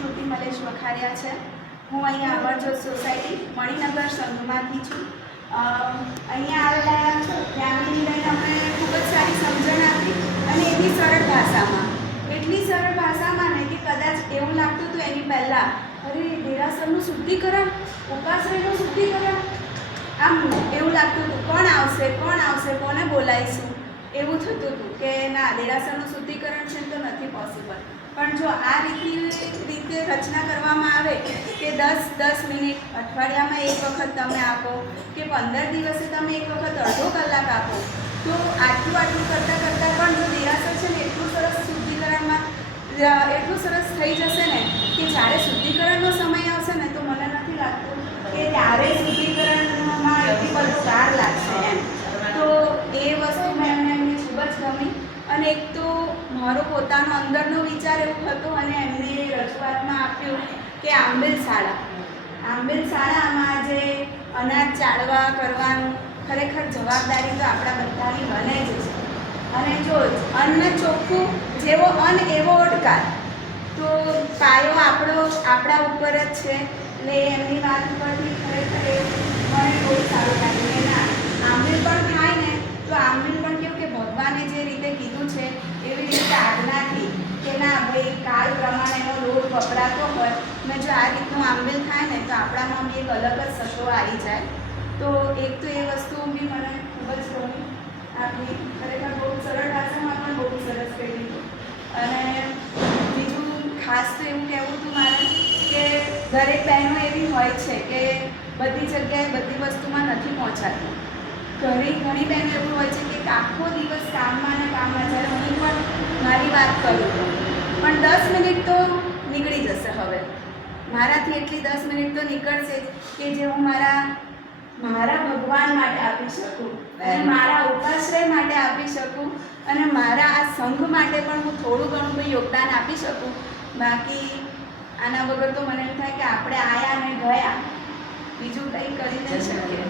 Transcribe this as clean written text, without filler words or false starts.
શ્રુતિ મલેશ વખારિયા છે। હું અહીંયા અમરજોત સોસાયટી મણિનગર સંઘમાંથી છું। અહીંયા આવેલા ફેમિલીને અમને ખૂબ જ સારી સમજણ આપી અને એટલી સરળ ભાષામાં ને કે કદાચ એવું લાગતું હતું એની પહેલાં અરે દેરાસરનું શુદ્ધિકરણ, ઉપાશ્રયનું શુદ્ધિકરણ, આમ એવું લાગતું હતું કોણ આવશે કોને બોલાવીશું એવું થતું હતું કે ના દેરાસરનું શુદ્ધિકરણ છે તો નથી પોસિબલ। પણ જો આ રીતે રચના કરવામાં આવે કે 10 મિનિટ અઠવાડિયામાં એક વખત તમે આપો કે 15 દિવસે તમે એક વખત અડધો કલાક આપો તો આટલું કરતાં પણ જો દેરાસર છે ને એટલું સરસ શુદ્ધિકરણમાં એટલું સરસ થઈ જશે ને કે જ્યારે શુદ્ધિકરણનો સમય આવશે ને તો મને નથી લાગતું કે ત્યારે શુદ્ધિકરણમાં એટલી બધું વાર લાગશે એમ। તો એ વસ્તુ એમને ખૂબ જ ગમી અને એક તો મારો પોતાનો અંદરનો વિચાર એવો હતો અને એમને રજૂઆતમાં આપ્યું કે આંબેલ શાળામાં જે અનાજ ચાળવા કરવાનું ખરેખર જવાબદારી તો આપણા બધાની બને જ છે અને જો અન્ન ચોખ્ખું જેવો અન્ન એવો ઓડકાર તો પાયો આપણા ઉપર જ છે। એટલે એમની વાત ઉપરથી ખરેખર મને બહુ સારું લાગ્યું કે ના આંબેલ પણ થાય ને તો આંબેલ પણ કેવું કે ભગવાને જે રીતે કીધું છે એવી રીતે આજ્ઞાથી કે ના ભાઈ કાળ પ્રમાણે એનો લોટ વપરાતો હોય ને જો આ રીતનું આંબેલ થાય ને તો આપણામાં બી એક અલગ જ સત્વ આવી જાય। તો એક તો એ વસ્તુ બી મને ખૂબ જ ગમી આપણી ખરેખર બહુ સરળ ભાષામાં પણ બહુ સરસ કહી દીધું। અને બીજું ખાસ તો એવું કહેવું હતું મારે કે દરેક બહેનો એવી હોય છે કે બધી જગ્યાએ બધી વસ્તુમાં નથી પહોંચાતી। ઘણી બહેનો એવું હોય છે કે આખો દિવસ કામમાં ને કામમાં, જ્યારે હું પણ મારી વાત કરું પણ 10 મિનિટ તો નીકળી જશે। હવે મારાથી એટલી 10 મિનિટ તો નીકળશે જ કે જે હું મારા ભગવાન માટે આપી શકું અને મારા ઉપાશ્રય માટે આપી શકું અને મારા આ સંઘ માટે પણ હું થોડું ઘણું કંઈ યોગદાન આપી શકું। બાકી આના વગર તો મને એમ થાય કે આપણે આયા ને ગયા, બીજું કંઈ કરી ન શકીએ।